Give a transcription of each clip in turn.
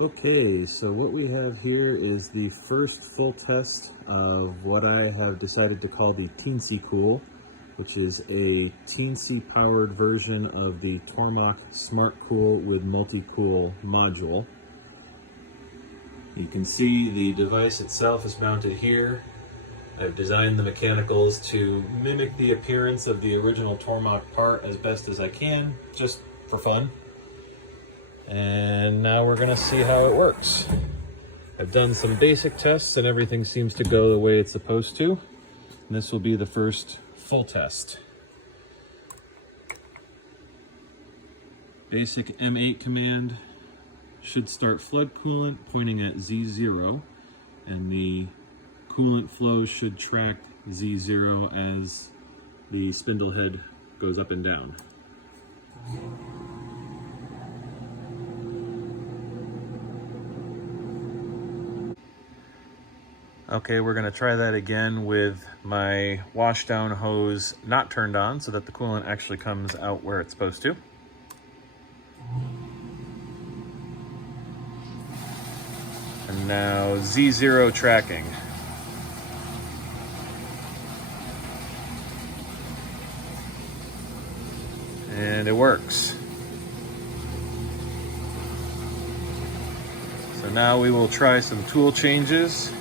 Okay, so what we have here is the first full test of what I have decided to call the teensyCool, which is a teensy powered version of the Tormach SmartCool with multi-cool module. You can see the device itself is mounted here. I've designed the mechanicals to mimic the appearance of the original Tormach part as best as I can, just for fun. And now we're gonna see how it works. I've done some basic tests and everything seems to go the way it's supposed to. And this will be the first full test. Basic M8 command should start flood coolant pointing at Z0, and the coolant flow should track Z0 as the spindle head goes up and down. Okay, we're going to try that again with my washdown hose not turned on so that the coolant actually comes out where it's supposed to. And now Z0 tracking. And it works. So now we will try some tool changes.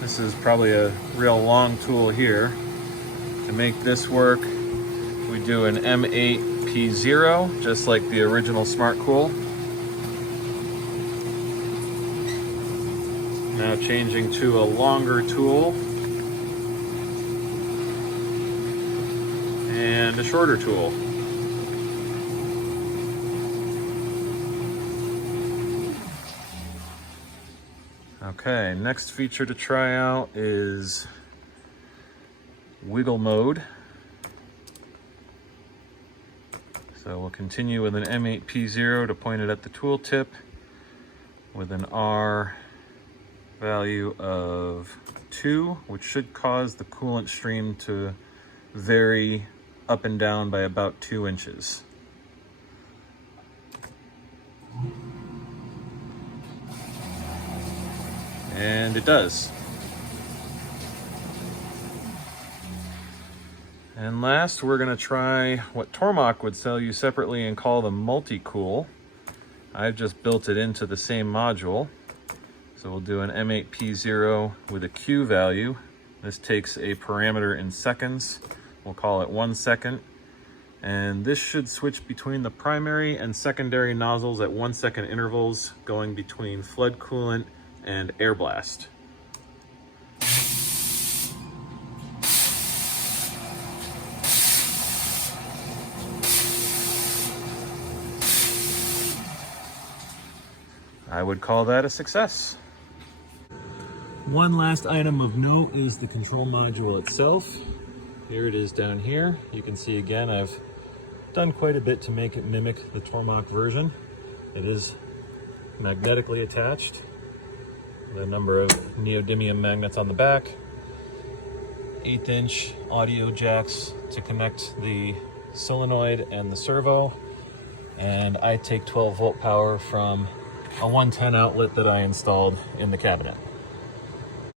This is probably a real long tool here. To make this work, we do an M8 P0, just like the original SmartCool. Now changing to a longer tool and a shorter tool. Okay, next feature to try out is wiggle mode. So we'll continue with an M8 P0 to point it at the tool tip with an R value of 2, which should cause the coolant stream to vary up and down by about 2 inches. And it does. And last, we're going to try what Tormach would sell you separately and call the multi-cool. I've just built it into the same module. So we'll do an M8 P0 with a Q value. This takes a parameter in seconds. We'll call it 1 second. And this should switch between the primary and secondary nozzles at 1 second intervals, going between flood coolant and air blast. I would call that a success. One last item of note is the control module itself. Here it is down here. You can see again, I've done quite a bit to make it mimic the Tormach version. It is magnetically attached. The number of neodymium magnets on the back, 1/8 inch audio jacks to connect the solenoid and the servo, and I take 12 volt power from a 110 outlet that I installed in the cabinet.